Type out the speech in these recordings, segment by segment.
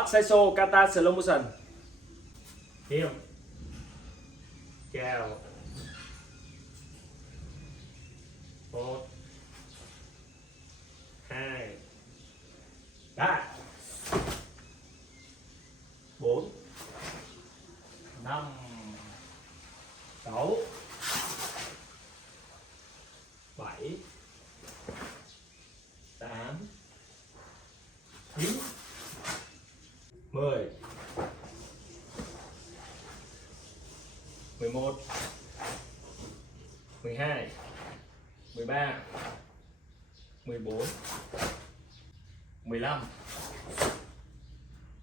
Bassai Sho Kata slow motion. Hiêm, chào. 1 2 3 4 5 6 7 8 9 10 11 12 13 14 15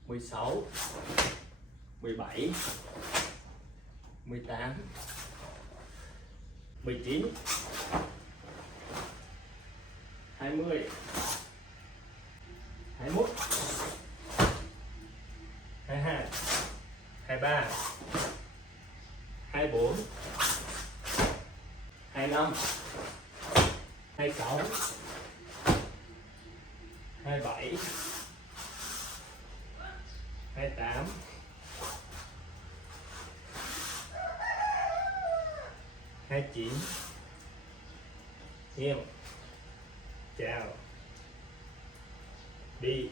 16 17 18 19 20 21 22 23 24 25 26 27 28 29 Hiêm, chào, đi.